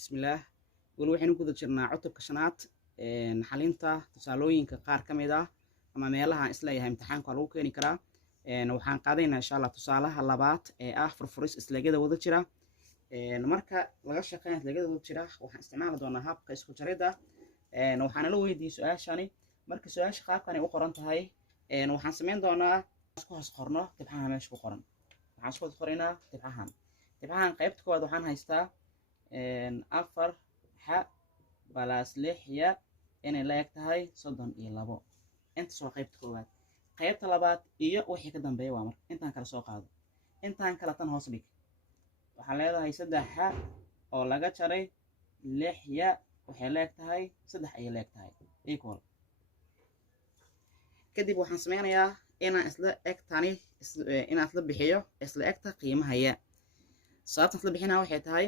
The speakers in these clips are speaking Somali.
bismillaah weli waxaynu ku jirnaa cutubka shanaad xalinta tusaalooyinka qaar ka mid ah ama meelaha isleeyahay imtixaanka lagu keeni karaa. waxaan qaadaynaa insha Allah tusaalaha labaad ee ah furfuris isleegyada wada jira. marka laga shaqeeyo isleegyada wada jira waxaan isticmaali doonaa habka isku jaridda. waxaan la weydiiyay su'aashani marka su'aasha qaabkan ay u qoran tahay waxaan sameyn doonaa isku hoos qorno tibxaha meesha ku qoran. waxaan isku hoos qoraynaa tibxahan qaybta koowaad waxaan haystaa afar xa balaas lix ya inay la eg tahay 32 intaas waa qaybta koowaad. qaybta labaad iyo wixii ka dambeeya waa marka intaan kala soo qaado intaan kala tan hoos dhig waxaa leedahay 3 xa oo laga jaray 6 ya waxay la eg tahay 3 ay la eg tahay equal. kadib waxaan sameynayaa inaan isla egtani inaan isla bixiyo isla egta qiimaha ya. sababta isla bixinaa waxay tahay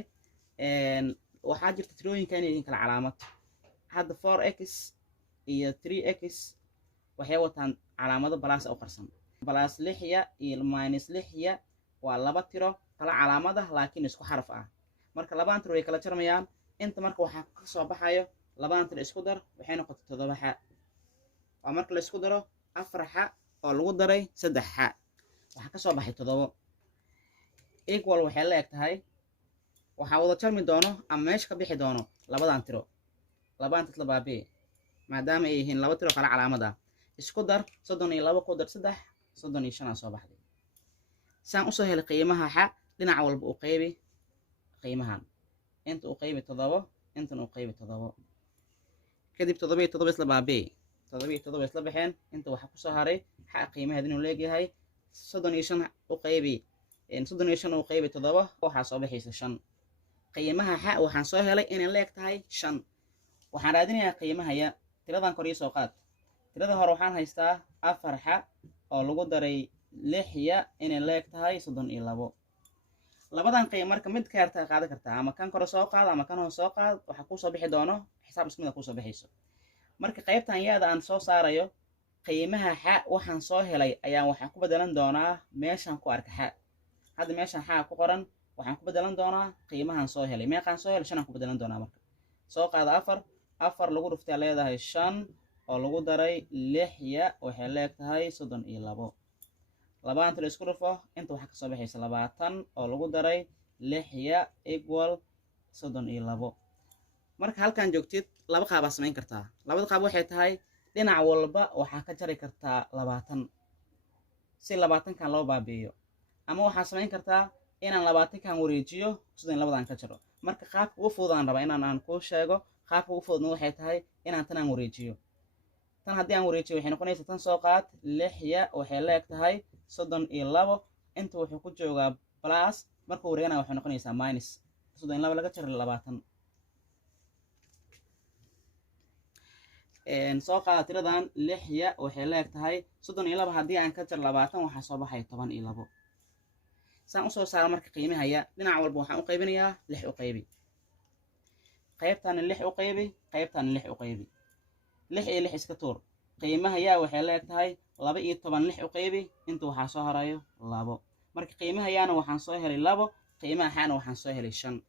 waxaa jirta tirooyinka inay yihiin kala calaamad. hadda 4x iyo 3x waxay wataan calaamado balaas u qarsan. balaas 6 ya iyo minus 6 ya waa laba tiro kala calaamad ah laakiin isku xaraf ah. marka labaan tiro way kala jarmayaan. inta marka waxaa ka soo baxayo labaan tiro isku dar waxay noqotay 7 xa. waa marka la isku daro 4 xa oo lagu daray 3 xa waxaa ka soo baxay 7 equal. waxay la eg tahay waxaa wada jarmi doono ama meesha ka bixi doono labadaan tiro labaan tiro baabi maadaama ay yihiin laba tiro kala calaamad ah. isku dar 32 ku dar 3 35 soo baxday. saan u soo helay qiimaha xa dhinac walba u qaybi qiimahan inta u qaybi 7 intan u qaybi 7 kadib 7 isla baabi 7 isla baxeen inta waxa ku soo haray xa qiimaheedu inuu leeyahay 35 u qaybi 35 u qaybi 7 waxa soo baxaysa 5. qiimaha xa waxaan soo helay inay la eg tahay 5. waxaan raadinayaa qiimaha ya. tiradan kor ii soo qaad. tirada hore waxaan haystaa 4 xa oo lagu daray 6 ya inay la eg tahay 32. labadan qiimo marka mid ka yarta qaadan kartaa ama kan kor soo qaad ama kan hoos soo qaad waxa ku soo bixi doono xisaab isku mid ah ku soo bixayso. marka qaybtan yaada aan soo saarayo qiimaha xa waxaan soo helay ayaan waxaan ku bedelan doonaa meeshan ku arka xa. hadda meeshan xa ku qoran waxaan ku bedelan doonaa qiimahan soo helay meeqaan soo helay 5 aan ku bedelan doonaa. marka soo qaada 4 lagu dhuftay leedahay 5 oo lagu daray 6 ya waxay la eg tahay 32. labaan tiro isku dhufo inta waxa ka soo baxaysa 20 oo lagu daray 6 ya equal 32. marka halkan joogtid laba qaab aad sameyn kartaa. labada qaab waxay tahay dhinac walba waxaa ka jari kartaa 20 si 20 kan loo baabi'iyo ama waxaa sameyn kartaa inaan 20 kan wareejiyo 32 ka jaro. marka qaabka ugu fudud aan rabaa inaan ku sheego qaabka ugu fududna waxay tahay inaan tan aan wareejiyo. tan haddii aan wareejiyo waxay noqonaysaa tan soo qaad 6 ya waxay la eg tahay 32 inta wuxuu ku joogaa plus marka wareegana waxay noqonaysaa minus 32 laga jaro 20. soo qaada tiradan 6 ya waxay la eg tahay 32 haddii aan ka jaro 20 waxaa soo baxay 12. saan u soo saaro marka qiimaha ya dhinac walba waxaan u qaybinayaa 6 u qaybi qaybtan 6 u qaybi qaybtan 6 u qaybi 6 iyo 6 iska tuur. qiimaha ya waxay la eg tahay 12 6 u qaybi inta waxaa soo harayo 2. marka qiimaha yaana waxaan soo helay 2 qiimaha xaana waxaan soo helay 5.